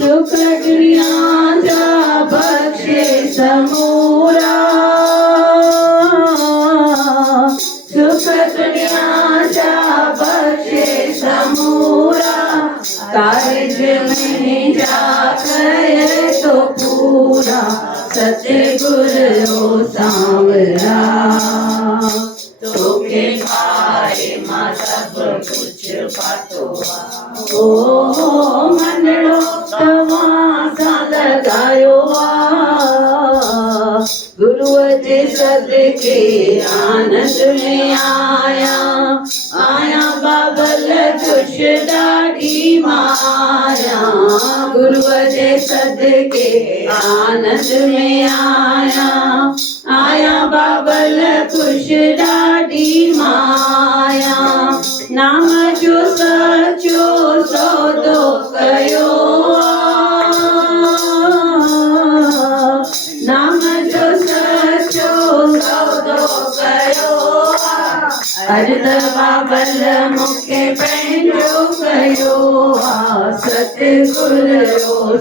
सुख दुनियाचा बक्षे समोरा सुख दुनियाचा बक्षे समोरा कारज में जाकर तो पूरा सतगुरु सांवरा तो के भाई मां सब कुछ पातोआ ओ मंडलो तमासा लगायो गुरु जे सदके आनंद में आया आया बाबल खुश डाढ़ी माया गुरु जे सदके आनंद में आया आया बाबल खुश डाढ़ी माया नाम जो सचो सौदो कयो नाम जो सचो सौदो कयो अर्ध बाबल मुखे पंहिंजो कयो सतगुरु